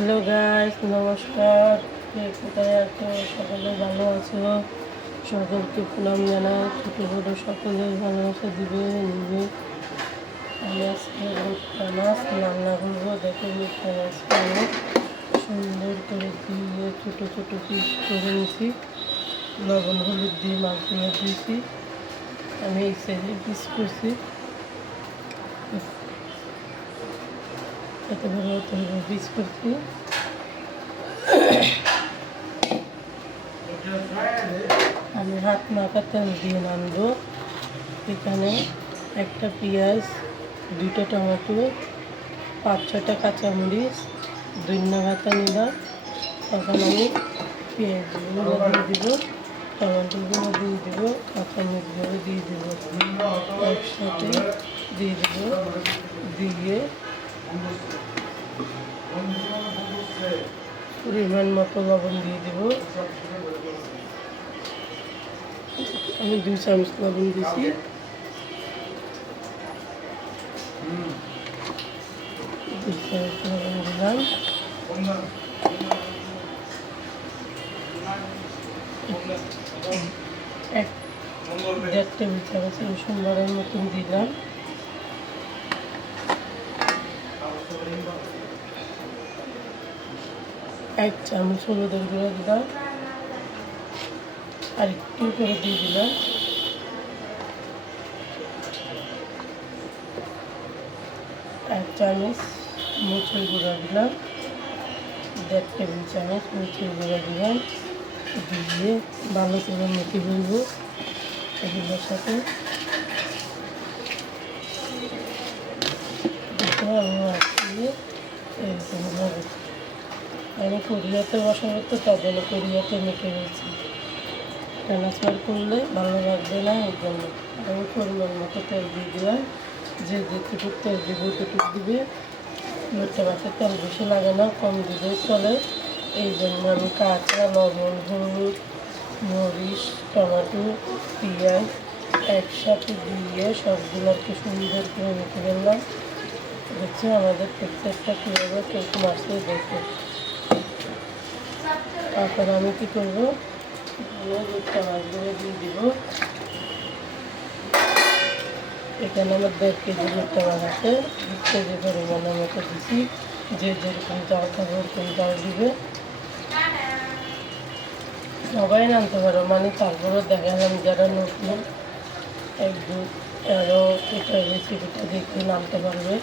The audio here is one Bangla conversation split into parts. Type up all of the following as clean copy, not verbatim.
হ্যালো গাইস, নমস্কার। কে কোথায় আছো? সকলে ভালো আছো? সকলকে প্রণাম জানাই। ছোটো ছোটো সকলে ভালোবাসা দিবে নিবে। আমি আজকে ভুট্টা মাছ রান্না করবো। দেখো ভুট্টা মাছটা আমি সুন্দর করে দিয়ে ছোটো ছোটো পিস করে নিছি। লবণ হলুদ দিয়ে মাছগুলো দিয়েছি। আমি এই সাইজে পিস করছি। এত বড় পিস করছি। আমি হাত মাখা তেল দিয়ে নামবো। এখানে একটা পেঁয়াজ, 2টা টমেটো, 5-6টা কাঁচামরিচ, ধনিয়া পাতা নিলাম। তখন আমি পেঁয়াজগুলো দিয়ে দেবো, টমেটোগুলো দিয়ে দেবো, কাঁচামরিচগুলো দিয়ে দেবো, একসাথে দিয়ে দেবো। দিয়ে পরিমাণ মতো লবণ দিয়ে দেবো। আমি 2 চামচ লবণ দিয়েছি। 2 চামচ লবণ দিলাম। 1.5 টেবিল চামচ রসুনবাড়ার মতন দিলাম। 1 চামচ হলুদের গুঁড়ো দিলাম। আর একটু করে দিয়ে দিলাম 1 চামচ মরিচের গুঁড়া দিলাম। 1.5 টেবিল চামচ মরিচের গুঁড়া দিলাম। দিয়ে ভালো করে মেখে ফেলবো এগুলোর সাথে। এরকম হবে। আমি কোরিয়াতে বসাবো, তো তার জন্য কোরিয়াতে মেখে ফেলছি। ট্রান্সফার করলে ভালো লাগবে না, এর জন্য আমি পরিমাণ মতো তেল দিয়ে দিলাম। যে যেটুকু তেল দেবে ততটুকু দিবে। ভুট্টা মাছের তেল বেশি লাগে না, কম দিলে চলে। এই জন্য আমি কাঁচা লবণ, হলুদ, মরিচ, টমেটো, পেঁয়াজ একসাথে দিয়ে সবগুলোকে সুন্দর করে মেখে ফেললাম। দেখছি আমাদের প্রত্যেকটা কীভাবে কেক মাছতে দেখে। তারপর আমি কী করবো, ভুট্টা মাছগুলো দিয়ে দিব। এখানে আমার 1.5 কেজি ভুট্টা মাছ আছে। 1 কেজি পরিমাণের মতো দিচ্ছি। যে যেরকম চাল খাবে ওরকম চাল দিবে। সবাই নামতে পারো, মানে তারপরে দেখালাম যারা নতুন 1-2 আরও এটা রেসিপিটা দেখে নামতে পারবে।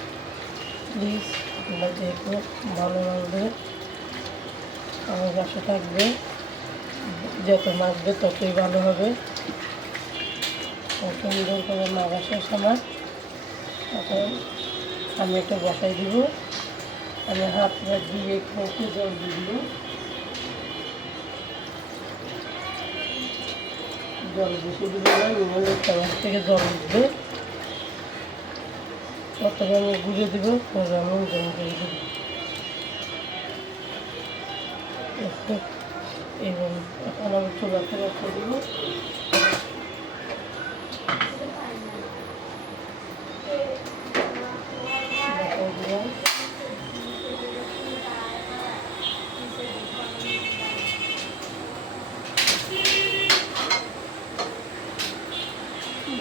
প্লিজ তোমরা দেখো, ভালো লাগবে, আমার বাসা থাকবে। যত মাখবে ততই ভালো হবে। সুন্দর করে মাখা শেষ আমার। এখন আমি এটা বসাই দিব। আমি হাত দিয়ে একটু জল দিয়ে দিব। জল বেশি দিবে না, চামচ থেকে জল উঠবে। ততটা আমি গুঁড়ে দিব, পরে আমি ওজন করে দেব। এবং এখন আমি চুলাতে বসিয়ে দিব।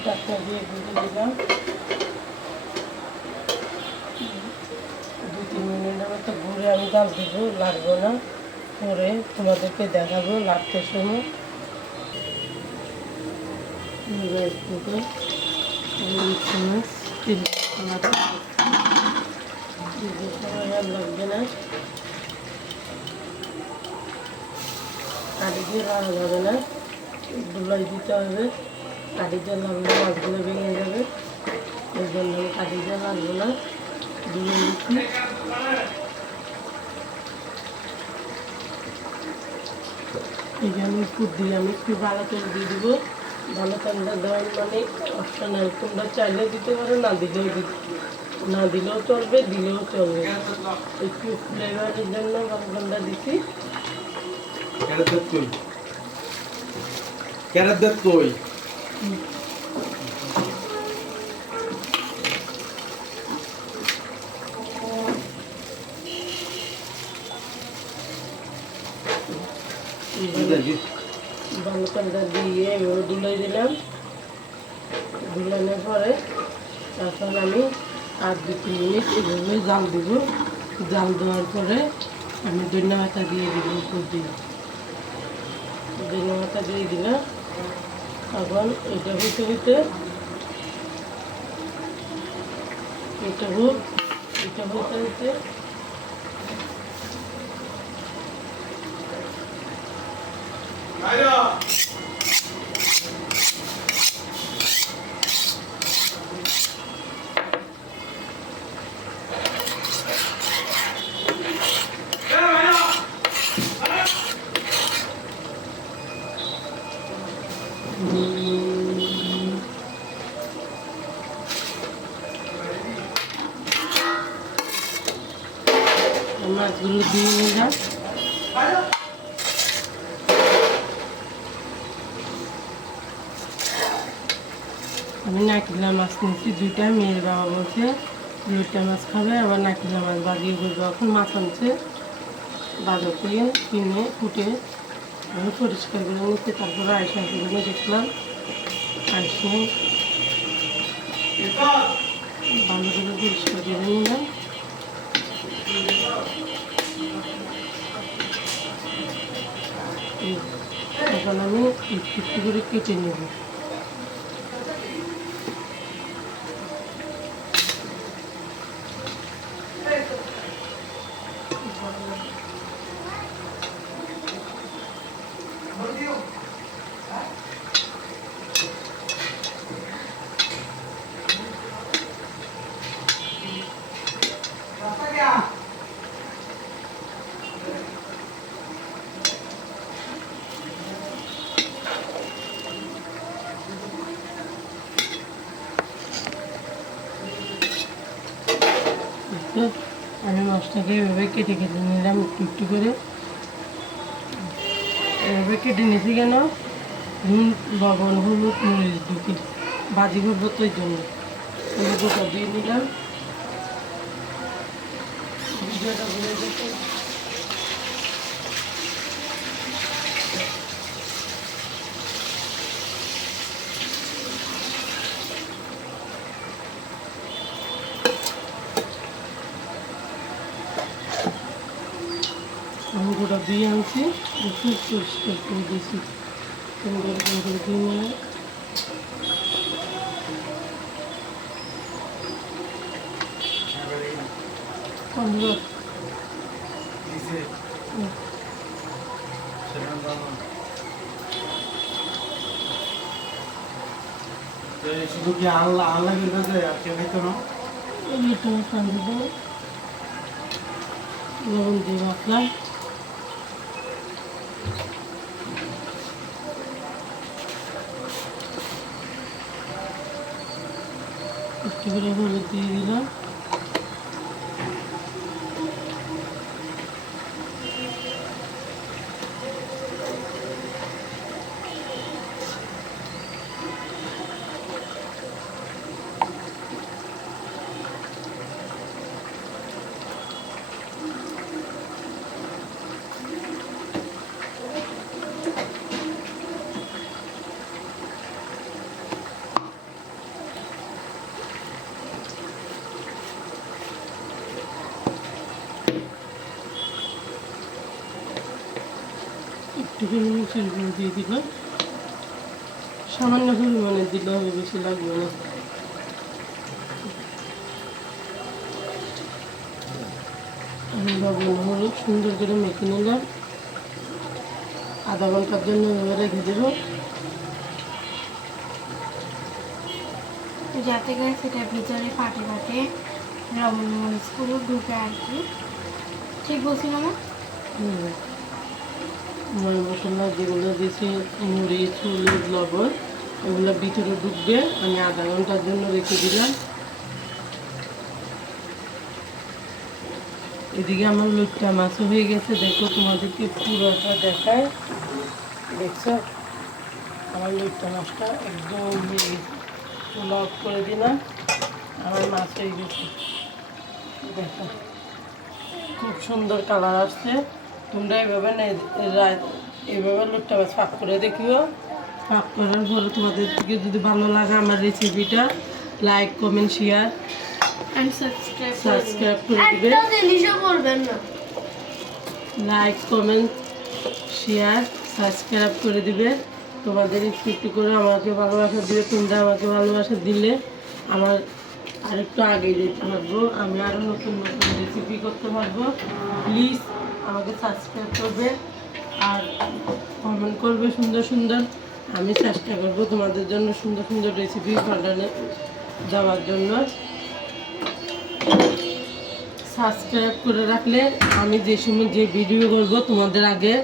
ঢাকনা দিয়ে গুঁড়ে দিলাম। 2-3 মিনিটের মতো ঘুরে আমি জাল দিব, লাগবে না। পরে তোমাদেরকে দেখাবো লাগতে সময়। লাগবে না, কাঠি দিয়ে লাগানো যাবে না, ডুলাই দিতে হবে। কাঠি দিয়ে লাগলে মাছগুলো ভেঙে যাবে। এই জন্য আমি কাঠি দিয়ে লাগবো না, ডুলে দিচ্ছি। এখানে উপর দিয়ে আমি একটু ভালো তেল দিয়ে দেবো। ভালো তেলটা দেওয়ার মানে অপশনাল, তোমরা চাইলে দিতে পারো, না দিলেও চলবে, দিলেও চলবে। একটু ফ্লেভারের জন্য ভালো তেলটা দিচ্ছি। ভালো করে দিয়ে এভাবে দুলাই দিলাম। দুলানোর পরে তারপর আমি আর 2-3 মিনিট এভাবে জাল দেব। জাল দেওয়ার পরে আমি ধনিয়া পাতা দিয়ে দিব উপর দিয়ে। ধনিয়া পাতা দিয়ে দিলাম। এখন এটা হইতে হইতে এটা হইতে হইতে মাছগুলো দিয়ে নিলাম। আমি নাকিলা মাছ নিয়েছি 2টা। মেয়ের বাবা বলছে 2টা মাছ খাবে, আবার নাকিলা মাছ বাজিয়ে করবে। এখন মাছ আনছে বাজার থেকে কিনে ফুটে আমি পরিষ্কার করে নিচ্ছি। তারপরে আইসা করে দেখলাম, আইসে ভালো করে পরিষ্কার করে নিলাম। এখন আমি একটু করে কেটে নেব। আমি মাছটাকে এভাবে কেটে কেটে নিলাম একটু একটু করে। এভাবে কেটে নিয়েছি কেন, নুন, লবণ, হলুদ, মরিচ ঢুকে ভাজি করবো তো, ওই জন্য দুটো দিয়ে নিলাম। ভিডিওটা ঘুরে দেখে আমি গোটা দিয়ে আনছি, একটু পরিষ্কার করে দিয়েছি। সুন্দর করে দিয়ে নিলাম। শুধু কি আল্লাহ গেছে আর কেউ হইতো না? লবণ দিয়ে রাখলাম। একটু করে হলুদ দিয়ে দিলাম। একটু মরিচের গুঁড়ো দিয়ে দিলাম। সামান্য পরিমাণে দিলে হবে, বেশি লাগবে না। আমি লবণ হলুদ সুন্দর করে মেখে নিলাম। আধা ঘন্টার জন্য এভাবে রেখে দেব, যাতে করে সেটার ভিতরে ফাটে ফাটে লবণ মরিচগুলো ঢুকে আর কি। ঠিক বলছি না? ময় মশলা যেগুলো দিয়েছি, মরিচ, হলুদ, লবণ, ওগুলো ভিতরে ঢুকবে। আমি আধা ঘন্টার জন্য রেখে দিলাম। এদিকে আমার লুটটা মাছও হয়ে গেছে। দেখো, তোমাদেরকে পুরোটা দেখায়। দেখছো আমার লুটটা মাছটা একদম হয়ে গেছে। চুলা অফ করে দিলাম, আমার মাছ হয়ে গেছে। দেখো খুব সুন্দর কালার আসছে। তোমরা এইভাবে এইভাবে লোটটা মাছ ফাঁক করে দেখিও। ফাঁক করার পরে তোমাদের থেকে যদি ভালো লাগে আমার রেসিপিটা like comment share and subscribe করে দিবে। একটা জিনিসও করবেন না। লাইক কমেন্ট শেয়ার সাবস্ক্রাইব করে দিবে। তোমাদের একটু একটু করে আমাকে ভালোবাসা দিবে। তোমরা আমাকে ভালোবাসা দিলে আমার আরেকটু আগে যেতে পারবো, আমি আরও নতুন নতুন রেসিপি করতে পারবো। প্লিজ আমাকে সাবস্ক্রাইব করবে আর কমেন্ট করবে সুন্দর সুন্দর। আমি চেষ্টা করবো তোমাদের জন্য সুন্দর সুন্দর রেসিপি পাঠানো দেওয়ার জন্য। সাবস্ক্রাইব করে রাখলে আমি যে সময় যে ভিডিও করব তোমাদের আগে,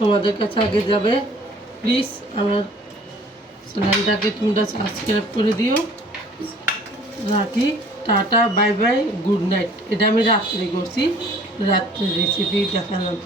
তোমাদের কাছে আগে যাবে। প্লিজ আমার চ্যানেলটাকে তোমরা সাবস্ক্রাইব করে দিও। রাখি, tata, bye bye, good night. এটা আমি রাত্রে করছি, রাত্রে রেসিপি দেখালাম।